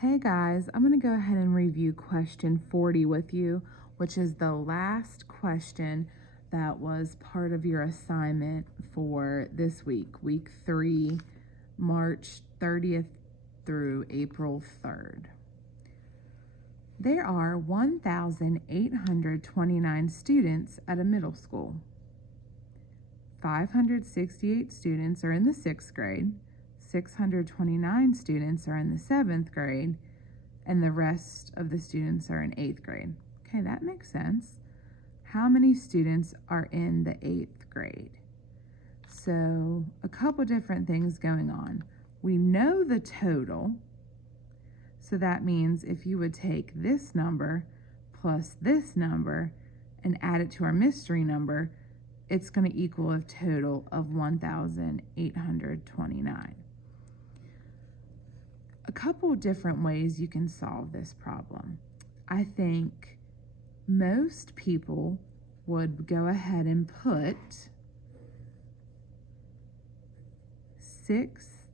Hey guys, I'm going to go ahead and review question 40 with you, which is the last question that was part of your assignment for this week, week 3, March 30th through April 3rd. There are 1,829 students at a middle school. 568 students are in the 6th grade, 629 students are in the 7th grade, and the rest of the students are in 8th grade. Okay, that makes sense. How many students are in the 8th grade? So, a couple different things going on. We know the total, so that means if you would take this number plus this number and add it to our mystery number, it's going to equal a total of 1,829. A couple different ways you can solve this problem. I think most people would go ahead and put 6th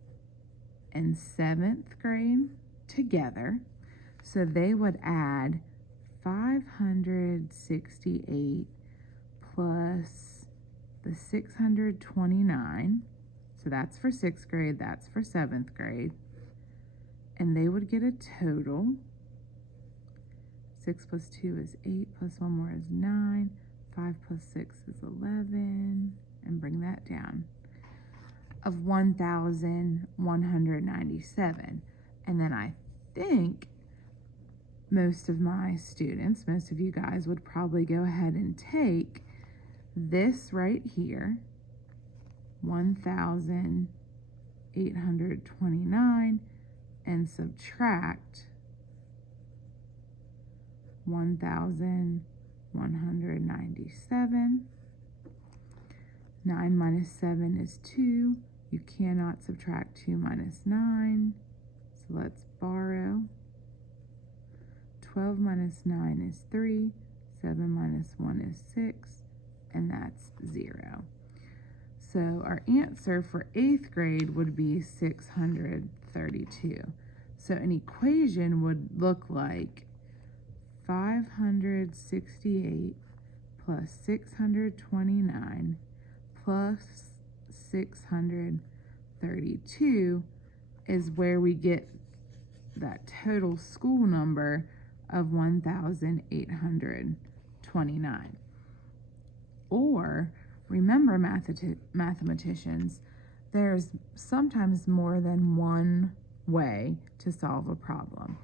and 7th grade together. So they would add 568 plus the 629. So that's for 6th grade, that's for 7th grade. And they would get a total. 6 plus 2 is 8, plus 1 more is 9, 5 plus 6 is 11, and bring that down, of 1,197. And then I think most of my students, most of you guys, would probably go ahead and take this right here, 1,829, and subtract 1,197. 9 minus 7 is 2. You cannot subtract 2 minus 9. So let's borrow. 12 minus 9 is 3. 7 minus 1 is 6. And that's 0. So our answer for 8th grade would be 632. So an equation would look like 568 plus 629 plus 632 is where we get that total school number of 1,829. Or, remember mathematicians, there's sometimes more than one way to solve a problem.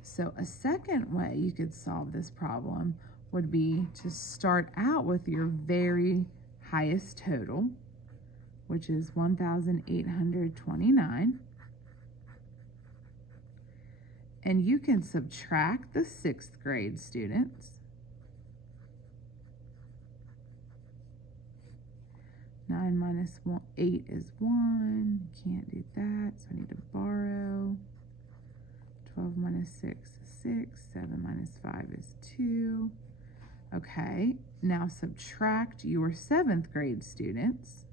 So a second way you could solve this problem would be to start out with your very highest total, which is 1,829. And you can subtract the 6th grade students. 9 minus 8 is 1. Can't do that, so I need to borrow. 12 minus 6 is 6. 7 minus 5 is 2. Okay, now subtract your 7th grade students.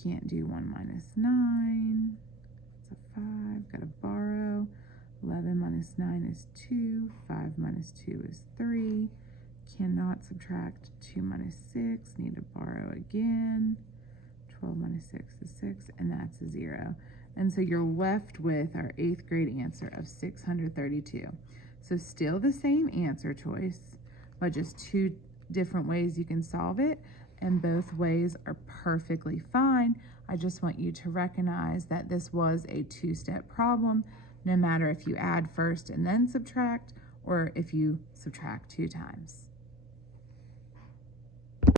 Can't do 1 minus 9. It's a 5. Got to borrow. 11 minus 9 is 2. 5 minus 2 is 3. Cannot subtract 2 minus 6. Need to borrow again. 12 minus 6 is 6, and that's a 0. And so you're left with our 8th grade answer of 632. So still the same answer choice, but just two different ways you can solve it, and both ways are perfectly fine. I just want you to recognize that this was a two-step problem, no matter if you add first and then subtract, or if you subtract 2 times.